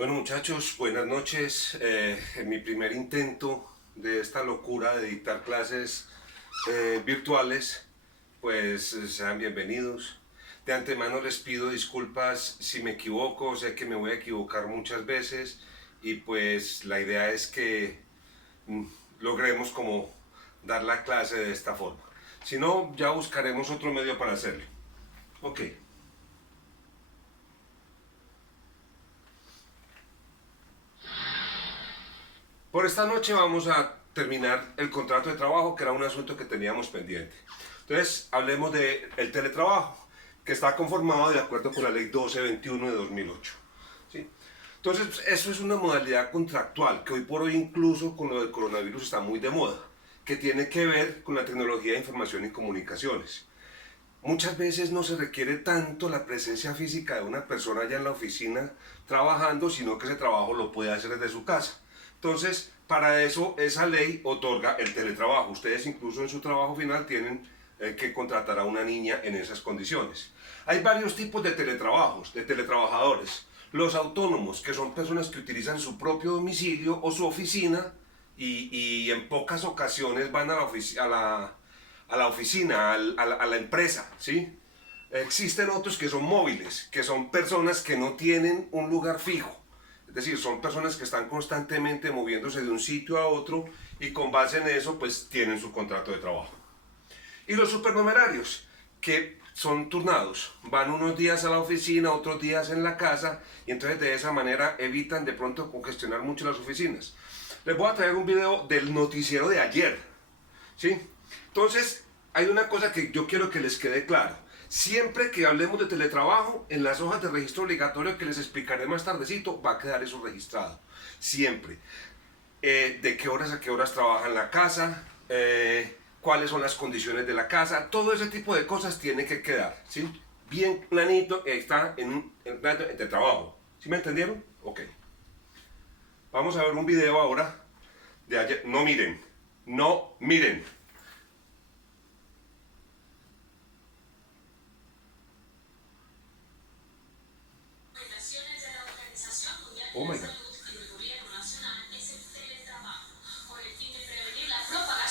Bueno muchachos, buenas noches. En mi primer intento de esta locura de dictar clases virtuales, pues sean bienvenidos. De antemano les pido disculpas si me equivoco, sé que me voy a equivocar muchas veces y pues la idea es que mm, logremos como dar la clase de esta forma. Si no, ya buscaremos otro medio para hacerlo. Ok. Por esta noche vamos a terminar el contrato de trabajo, que era un asunto que teníamos pendiente. Entonces, hablemos del teletrabajo, que está conformado de acuerdo con la ley 1221 de 2008. ¿Sí? Entonces, eso es una modalidad contractual que hoy por hoy, incluso con lo del coronavirus, está muy de moda, que tiene que ver con la tecnología de información y comunicaciones. Muchas veces no se requiere tanto la presencia física de una persona allá en la oficina trabajando, sino que ese trabajo lo puede hacer desde su casa. Entonces, para eso esa ley otorga el teletrabajo. Ustedes incluso en su trabajo final tienen que contratar a una niña en esas condiciones. Hay varios tipos de teletrabajos, de teletrabajadores. Los autónomos, que son personas que utilizan su propio domicilio o su oficina y en pocas ocasiones van a la oficina, a la empresa, ¿sí? Existen otros que son móviles, que son personas que no tienen un lugar fijo. Es decir, son personas que están constantemente moviéndose de un sitio a otro y con base en eso pues tienen su contrato de trabajo. Y los supernumerarios, que son turnados, van unos días a la oficina, otros días en la casa y entonces de esa manera evitan de pronto congestionar mucho las oficinas. Les voy a traer un video del noticiero de ayer, ¿sí? Entonces, hay una cosa que yo quiero que les quede claro. Siempre que hablemos de teletrabajo, en las hojas de registro obligatorio que les explicaré más tardecito, va a quedar eso registrado. Siempre. De qué horas a qué horas trabaja en la casa, cuáles son las condiciones de la casa, todo ese tipo de cosas tiene que quedar, ¿sí? Bien planito, está en un plan de trabajo. ¿Sí me entendieron? Ok. Vamos a ver un video ahora de ayer. No miren, no miren. Oh my God.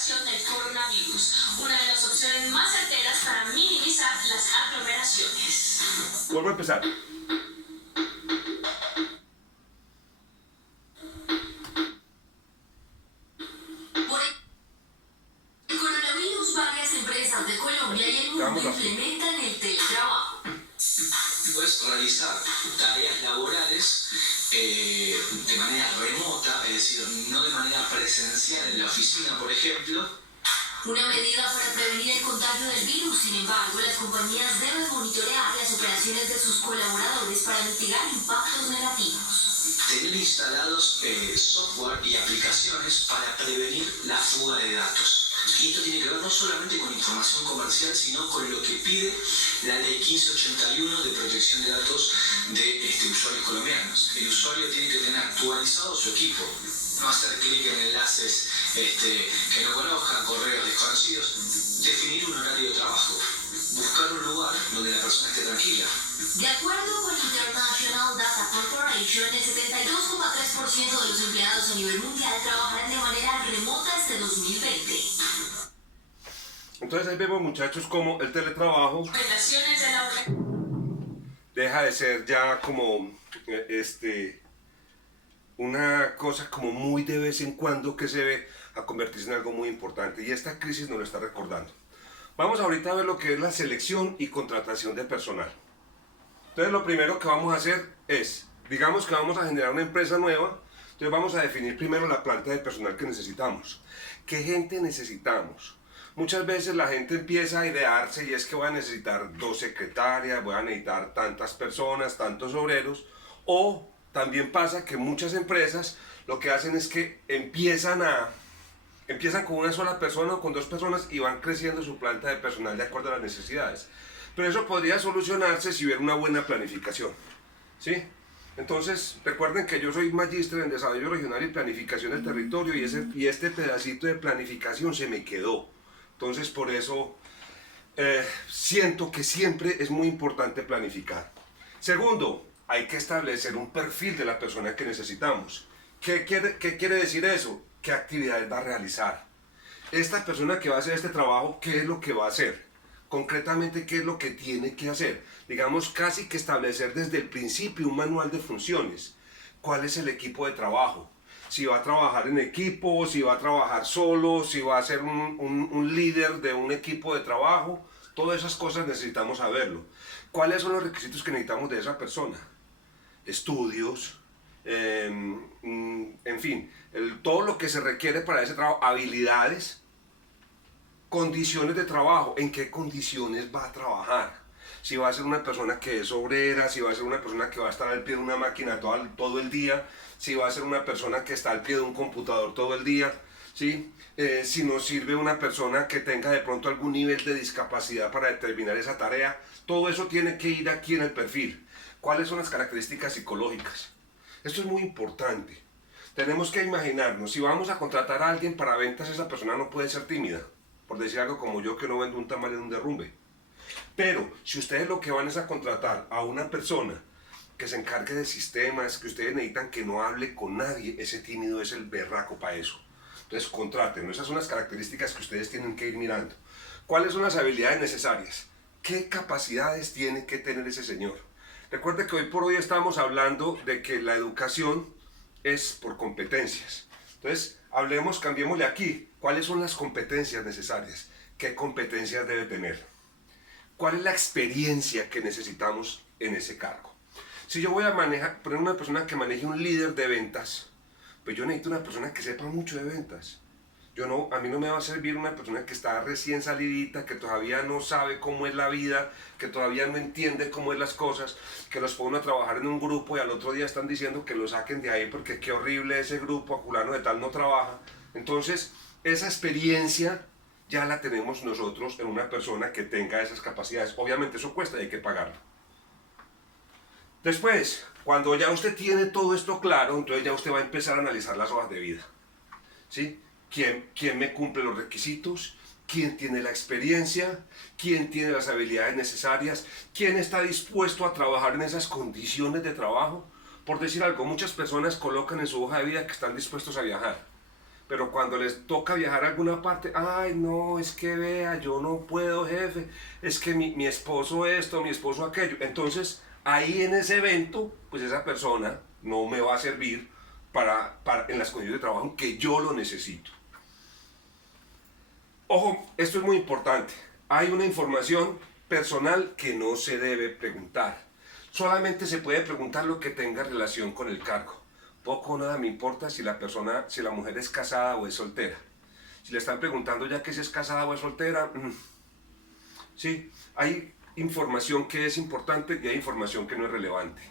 Del coronavirus, una de las opciones más certeras para minimizar las aglomeraciones. Vuelvo a empezar. Por el coronavirus, varias empresas de Colombia y el mundo implementan el teletrabajo. Puedes realizar tareas laborales de manera remota, es decir, no de manera presencial en la oficina, por ejemplo. Una medida para prevenir el contagio del virus. Sin embargo, las compañías deben monitorear las operaciones de sus colaboradores para mitigar impactos negativos. Tener instalados software y aplicaciones para prevenir la fuga de datos. Y esto tiene que ver no solamente con información comercial, sino con lo que pide la ley 1581 de protección de datos de usuarios colombianos. El usuario tiene que tener actualizado su equipo, no hacer clic en enlaces que no conozcan, correos desconocidos, definir un horario de trabajo, buscar un lugar donde la persona esté tranquila. De acuerdo con International Data Corporation, el 72,3% de los empleados a nivel mundial trabajarán de manera remota este 2020. Entonces ahí vemos, muchachos, como el teletrabajo deja de ser ya como una cosa como muy de vez en cuando que se ve a convertirse en algo muy importante, y esta crisis nos lo está recordando. Vamos ahorita a ver lo que es la selección y contratación de personal. Entonces lo primero que vamos a hacer es, digamos que vamos a generar una empresa nueva, entonces vamos a definir primero la planta de personal que necesitamos. ¿Qué gente necesitamos? Muchas veces la gente empieza a idearse y es que voy a necesitar 2 secretarias, voy a necesitar tantas personas, tantos obreros, o también pasa que muchas empresas lo que hacen es que empiezan con una sola persona o con 2 personas y van creciendo su planta de personal de acuerdo a las necesidades. Pero eso podría solucionarse si hubiera una buena planificación, ¿sí? Entonces, recuerden que yo soy magíster en desarrollo regional y planificación del territorio y este pedacito de planificación se me quedó. Entonces, por eso siento que siempre es muy importante planificar. Segundo, hay que establecer un perfil de la persona que necesitamos. ¿Qué quiere decir eso? ¿Qué actividades va a realizar? Esta persona que va a hacer este trabajo, ¿qué es lo que va a hacer? Concretamente, ¿qué es lo que tiene que hacer? Digamos, casi que establecer desde el principio un manual de funciones. ¿Cuál es el equipo de trabajo? Si va a trabajar en equipo, si va a trabajar solo, si va a ser un líder de un equipo de trabajo. Todas esas cosas necesitamos saberlo. ¿Cuáles son los requisitos que necesitamos de esa persona? Estudios, en fin, todo lo que se requiere para ese trabajo, habilidades, condiciones de trabajo, en qué condiciones va a trabajar. Si va a ser una persona que es obrera, si va a ser una persona que va a estar al pie de una máquina todo el día, si va a ser una persona que está al pie de un computador todo el día, ¿sí? Si nos sirve una persona que tenga de pronto algún nivel de discapacidad para determinar esa tarea, todo eso tiene que ir aquí en el perfil. ¿Cuáles son las características psicológicas? Esto es muy importante. Tenemos que imaginarnos, si vamos a contratar a alguien para ventas, esa persona no puede ser tímida, por decir algo como yo que no vendo un tamal en un derrumbe. Pero si ustedes lo que van es a contratar a una persona que se encargue de sistemas, que ustedes necesitan que no hable con nadie, ese tímido es el berraco para eso. Entonces contraten, esas son las características que ustedes tienen que ir mirando. ¿Cuáles son las habilidades necesarias? ¿Qué capacidades tiene que tener ese señor? Recuerde que hoy por hoy estamos hablando de que la educación es por competencias. Entonces, cambiémosle aquí. ¿Cuáles son las competencias necesarias? ¿Qué competencias debe tener? ¿Cuál es la experiencia que necesitamos en ese cargo? Si yo voy a poner una persona que maneje un líder de ventas, pues yo necesito una persona que sepa mucho de ventas. A mí no me va a servir una persona que está recién salidita, que todavía no sabe cómo es la vida, que todavía no entiende cómo es las cosas, que los ponen a trabajar en un grupo y al otro día están diciendo que lo saquen de ahí porque qué horrible ese grupo, a fulano de tal no trabaja. Entonces, esa experiencia ya la tenemos nosotros en una persona que tenga esas capacidades. Obviamente eso cuesta y hay que pagarlo. Después, cuando ya usted tiene todo esto claro, entonces ya usted va a empezar a analizar las hojas de vida. ¿Sí? ¿Quién me cumple los requisitos? ¿Quién tiene la experiencia? ¿Quién tiene las habilidades necesarias? ¿Quién está dispuesto a trabajar en esas condiciones de trabajo? Por decir algo, muchas personas colocan en su hoja de vida que están dispuestos a viajar. Pero cuando les toca viajar a alguna parte, ay no, es que vea, yo no puedo, jefe, es que mi esposo esto, mi esposo aquello. Entonces, ahí en ese evento, pues esa persona no me va a servir en las condiciones de trabajo en que yo lo necesito. Ojo, esto es muy importante. Hay una información personal que no se debe preguntar. Solamente se puede preguntar lo que tenga relación con el cargo. Poco o nada me importa si la mujer es casada o es soltera. Si le están preguntando ya que si es casada o es soltera, sí, hay información que es importante y hay información que no es relevante.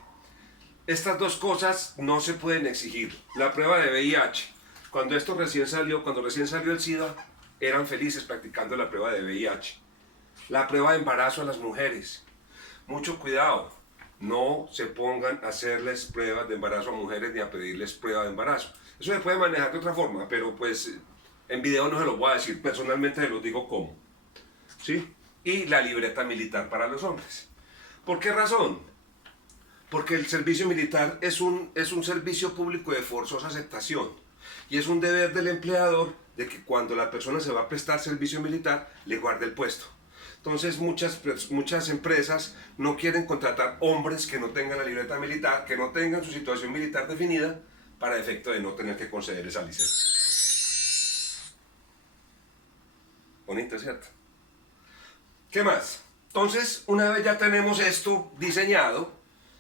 Estas dos cosas no se pueden exigir. La prueba de VIH, cuando recién salió el SIDA, eran felices practicando la prueba de VIH. La prueba de embarazo a las mujeres. Mucho cuidado. No se pongan a hacerles pruebas de embarazo a mujeres ni a pedirles prueba de embarazo. Eso se puede manejar de otra forma, pero pues en video no se lo voy a decir, personalmente se los digo cómo. ¿Sí? Y la libreta militar para los hombres. ¿Por qué razón? Porque el servicio militar es un servicio público de forzosa aceptación y es un deber del empleador de que cuando la persona se va a prestar servicio militar le guarde el puesto. Entonces muchas empresas no quieren contratar hombres que no tengan la libreta militar, que no tengan su situación militar definida, para efecto de no tener que conceder esa licencia. Bonito, ¿cierto? ¿Qué más? Entonces, una vez ya tenemos esto diseñado,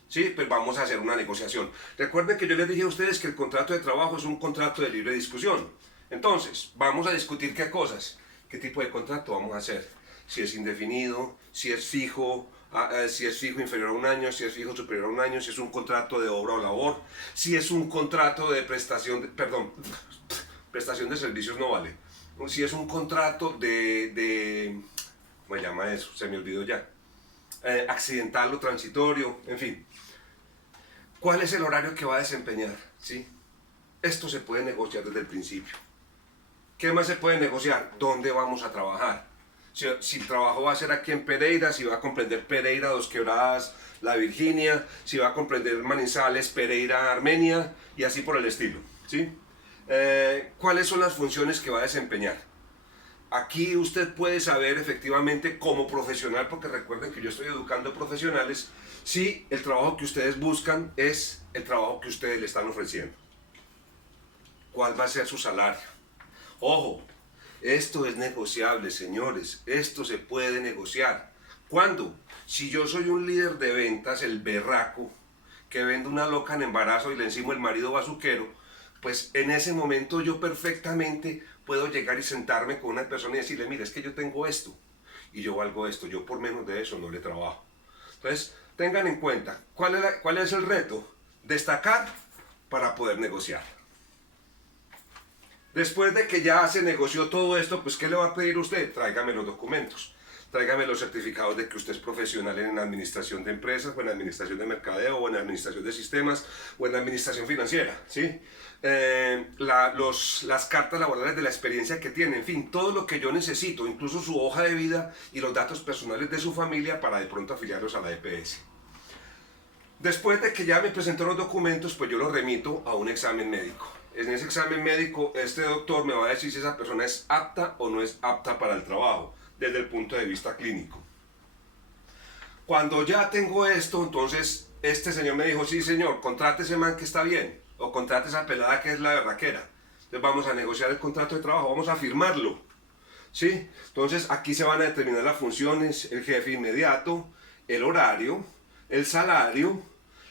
¿sí? Pues vamos a hacer una negociación. Recuerden que yo les dije a ustedes que el contrato de trabajo es un contrato de libre discusión. Entonces, vamos a discutir qué cosas, qué tipo de contrato vamos a hacer. Si es indefinido, si es fijo inferior a un año, si es fijo superior a un año, si es un contrato de obra o labor, si es un contrato de prestación de servicios no vale. Si es un contrato ¿cómo se llama eso? Se me olvidó ya. Accidental o transitorio, en fin. ¿Cuál es el horario que va a desempeñar? ¿Sí? Esto se puede negociar desde el principio. ¿Qué más se puede negociar? ¿Dónde vamos a trabajar? Si el trabajo va a ser aquí en Pereira, si va a comprender Pereira, Dos Quebradas, La Virginia, si va a comprender Manizales, Pereira, Armenia y así por el estilo, ¿sí? ¿Cuáles son las funciones que va a desempeñar? Aquí usted puede saber efectivamente como profesional, porque recuerden que yo estoy educando profesionales, si el trabajo que ustedes buscan es el trabajo que ustedes le están ofreciendo. ¿Cuál va a ser su salario? Ojo, esto es negociable, señores, esto se puede negociar. ¿Cuándo? Si yo soy un líder de ventas, el berraco, que vende una loca en embarazo y le encimo el marido bazuquero, pues en ese momento yo perfectamente puedo llegar y sentarme con una persona y decirle, mira, es que yo tengo esto y yo valgo esto, yo por menos de eso no le trabajo. Entonces, tengan en cuenta, ¿cuál es el reto? Destacar para poder negociar. Después de que ya se negoció todo esto, pues ¿qué le va a pedir usted? Tráigame los documentos. Tráigame los certificados de que usted es profesional en administración de empresas, o en administración de mercadeo, o en administración de sistemas, o en administración financiera, ¿sí? Las cartas laborales de la experiencia que tiene, en fin, todo lo que yo necesito, incluso su hoja de vida y los datos personales de su familia para de pronto afiliarlos a la EPS. Después de que ya me presentó los documentos, pues yo los remito a un examen médico. En ese examen médico, este doctor me va a decir si esa persona es apta o no es apta para el trabajo, desde el punto de vista clínico. Cuando ya tengo esto, entonces este señor me dijo, sí señor, contrate ese man que está bien, o contrate esa pelada que es la berraquera. Entonces vamos a negociar el contrato de trabajo, vamos a firmarlo, ¿sí? Entonces aquí se van a determinar las funciones, el jefe inmediato, el horario, el salario,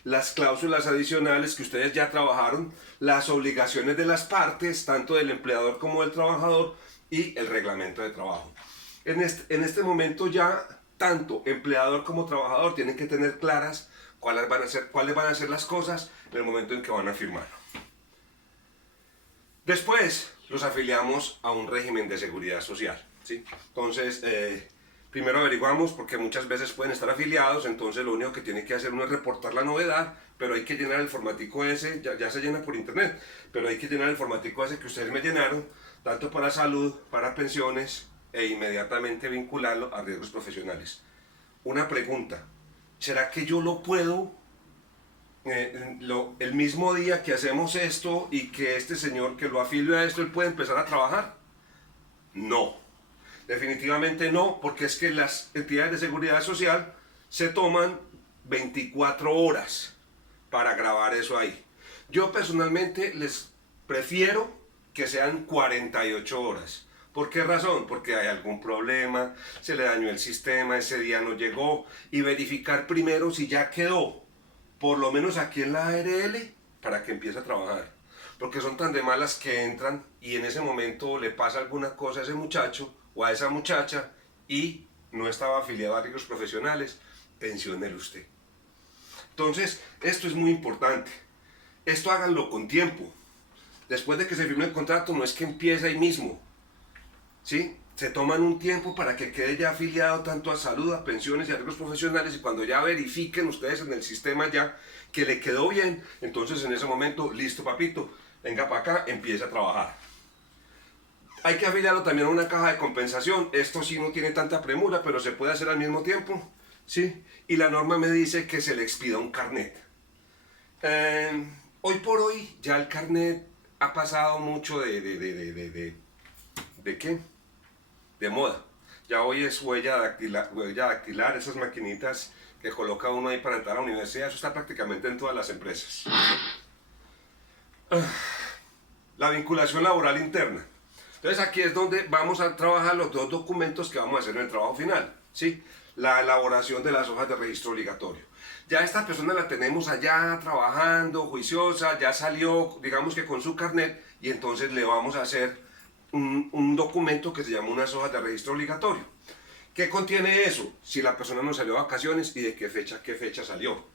las cláusulas adicionales que ustedes ya trabajaron, las obligaciones de las partes, tanto del empleador como del trabajador, y el reglamento de trabajo. En este momento ya tanto empleador como trabajador tienen que tener claras cuáles van a ser las cosas en el momento en que van a firmar. Después los afiliamos a un régimen de seguridad social, ¿sí? Entonces, primero averiguamos, porque muchas veces pueden estar afiliados, entonces lo único que tiene que hacer uno es reportar la novedad, pero hay que llenar el formatico ese, ya se llena por internet, pero hay que llenar el formatico ese que ustedes me llenaron, tanto para salud, para pensiones, e inmediatamente vincularlo a riesgos profesionales. Una pregunta, ¿será que yo lo puedo, el mismo día que hacemos esto y que este señor que lo afilio a esto, él puede empezar a trabajar? No, definitivamente no, porque es que las entidades de seguridad social se toman 24 horas para grabar eso ahí. Yo personalmente les prefiero que sean 48 horas. ¿Por qué razón? Porque hay algún problema, se le dañó el sistema, ese día no llegó, y verificar primero si ya quedó, por lo menos aquí en la ARL, para que empiece a trabajar. Porque son tan de malas que entran y en ese momento le pasa alguna cosa a ese muchacho o a esa muchacha y no estaba afiliado a riesgos profesionales, pensiónelo usted. Entonces, esto es muy importante. Esto háganlo con tiempo. Después de que se firme el contrato, no es que empiece ahí mismo. ¿Sí? Se toman un tiempo para que quede ya afiliado tanto a salud, a pensiones y a riesgos profesionales, y cuando ya verifiquen ustedes en el sistema ya que le quedó bien, entonces en ese momento, listo papito, venga para acá, empieza a trabajar. Hay que afiliarlo también a una caja de compensación, esto sí no tiene tanta premura, pero se puede hacer al mismo tiempo, ¿sí? Y la norma me dice que se le expida un carnet. Hoy por hoy ya el carnet ha pasado mucho ¿de qué? De moda. Ya hoy es huella dactilar, esas maquinitas que coloca uno ahí para entrar a la universidad, eso está prácticamente en todas las empresas. La vinculación laboral interna. Entonces aquí es donde vamos a trabajar los dos documentos que vamos a hacer en el trabajo final, ¿sí? La elaboración de las hojas de registro obligatorio. Ya esta persona la tenemos allá trabajando, juiciosa, ya salió, digamos que con su carnet, y entonces le vamos a hacer un documento que se llama unas hojas de registro obligatorio. ¿Qué contiene eso? Si la persona no salió a vacaciones y de qué fecha salió.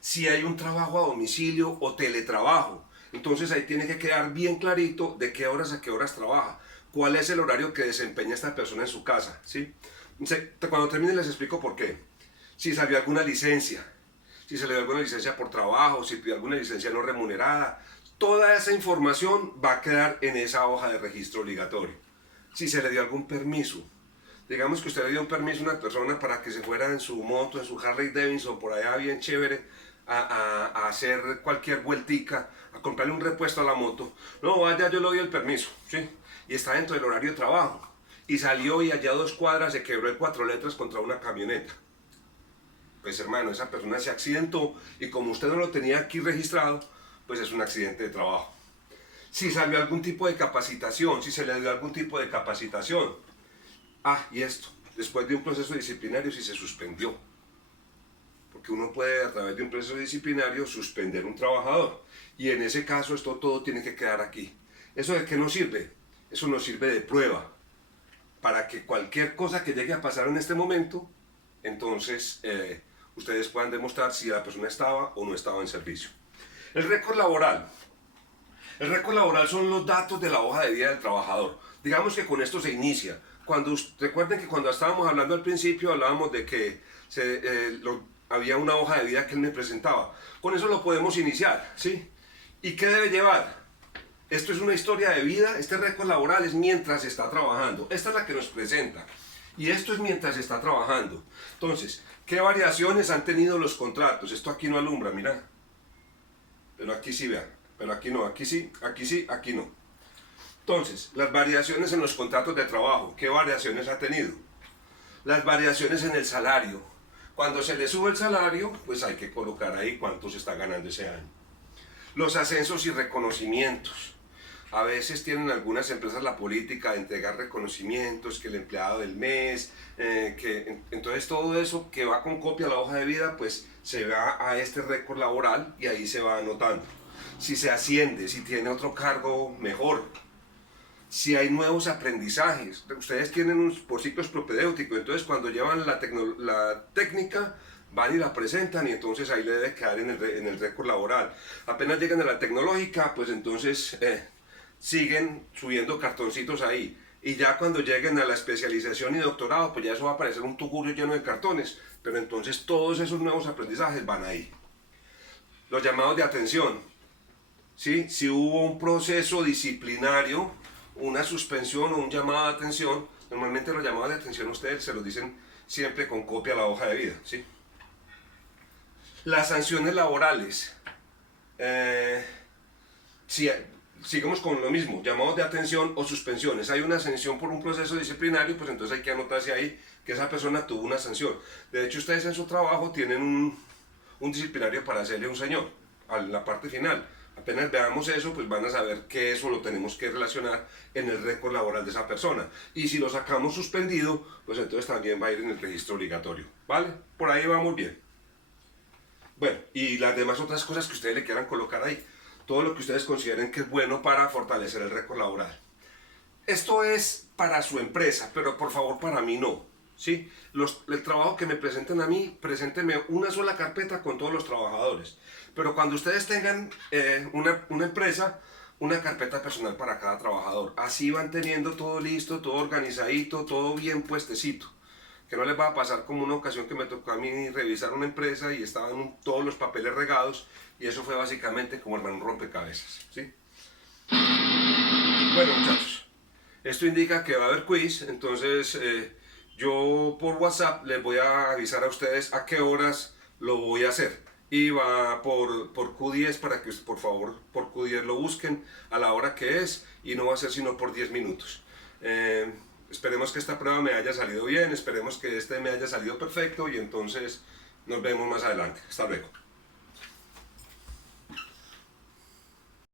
Si hay un trabajo a domicilio o teletrabajo. Entonces ahí tiene que quedar bien clarito de qué horas a qué horas trabaja. Cuál es el horario que desempeña esta persona en su casa, ¿sí? Cuando termine les explico por qué. Si salió alguna licencia, si se le dio alguna licencia por trabajo, si pidió alguna licencia no remunerada, toda esa información va a quedar en esa hoja de registro obligatorio. Si se le dio algún permiso, Digamos que usted le dio un permiso a una persona para que se fuera en su moto, en su Harley Davidson, por allá bien chévere, a hacer cualquier vueltica, a comprarle un repuesto a la moto. No, vaya, yo le doy el permiso, ¿sí? Y está dentro del horario de trabajo. Y salió y allá a 2 cuadras se quebró el 4 letras contra una camioneta. Pues hermano, esa persona se accidentó y como usted no lo tenía aquí registrado, pues es un accidente de trabajo. Si salió algún tipo de capacitación, si se le dio algún tipo de capacitación. Ah, y esto, después de un proceso disciplinario, si se suspendió. Porque uno puede a través de un proceso disciplinario suspender un trabajador. Y en ese caso esto todo tiene que quedar aquí. ¿Eso de qué nos sirve? Eso nos sirve de prueba. Para que cualquier cosa que llegue a pasar en este momento, entonces ustedes puedan demostrar si la persona estaba o no estaba en servicio. El récord laboral. El récord laboral son los datos de la hoja de vida del trabajador. Digamos que con esto se inicia. Recuerden que cuando estábamos hablando al principio hablábamos de que había una hoja de vida que él me presentaba. Con eso lo podemos iniciar, ¿sí? ¿Y qué debe llevar? Esto es una historia de vida, este récord laboral es mientras está trabajando. Esta es la que nos presenta. Y esto es mientras está trabajando. Entonces, ¿qué variaciones han tenido los contratos? Esto aquí no alumbra, mira. Pero aquí sí, vean. Pero aquí no, aquí sí, aquí no. Entonces, las variaciones en los contratos de trabajo. ¿Qué variaciones ha tenido? Las variaciones en el salario. Cuando se le sube el salario, pues hay que colocar ahí cuánto se está ganando ese año. Los ascensos y reconocimientos. A veces tienen algunas empresas la política de entregar reconocimientos, que el empleado del mes, entonces todo eso que va con copia a la hoja de vida, pues se va a este récord laboral y ahí se va anotando. Si se asciende, si tiene otro cargo mejor, si hay nuevos aprendizajes. Ustedes tienen por ciclos propedéuticos, entonces cuando llevan la técnica, van y la presentan y entonces ahí le debe quedar en el récord laboral. Apenas llegan a la tecnológica, pues entonces siguen subiendo cartoncitos ahí. Y ya cuando lleguen a la especialización y doctorado, pues ya eso va a aparecer un tugurio lleno de cartones. Pero entonces todos esos nuevos aprendizajes van ahí. Los llamados de atención. ¿Sí? Si hubo un proceso disciplinario, una suspensión o un llamado de atención, normalmente los llamados de atención ustedes se los dicen siempre con copia a la hoja de vida. ¿Sí? Las sanciones laborales. Sigamos con lo mismo, llamados de atención o suspensiones. Hay una sanción por un proceso disciplinario, pues entonces hay que anotarse ahí que esa persona tuvo una sanción. De hecho, ustedes en su trabajo tienen un disciplinario para hacerle a un señor, a la parte final. Apenas veamos eso, pues van a saber que eso lo tenemos que relacionar en el récord laboral de esa persona. Y si lo sacamos suspendido, pues entonces también va a ir en el registro obligatorio. ¿Vale? Por ahí vamos bien. Bueno, y las demás otras cosas que ustedes le quieran colocar ahí. Todo lo que ustedes consideren que es bueno para fortalecer el récord laboral. Esto es para su empresa, pero por favor para mí no. ¿Sí? El trabajo que me presenten a mí, preséntenme una sola carpeta con todos los trabajadores. Pero cuando ustedes tengan una empresa, una carpeta personal para cada trabajador. Así van teniendo todo listo, todo organizadito, todo bien puestecito. Que no les va a pasar como una ocasión que me tocó a mí revisar una empresa y estaban todos los papeles regados y eso fue básicamente como el rompecabezas, ¿sí? Bueno muchachos, esto indica que va a haber quiz, entonces yo por WhatsApp les voy a avisar a ustedes a qué horas lo voy a hacer y va por Q10 para que por favor por Q10 lo busquen a la hora que es y no va a ser sino por 10 minutos. Esperemos que esta prueba me haya salido bien, esperemos que este me haya salido perfecto y entonces nos vemos más adelante. Hasta luego.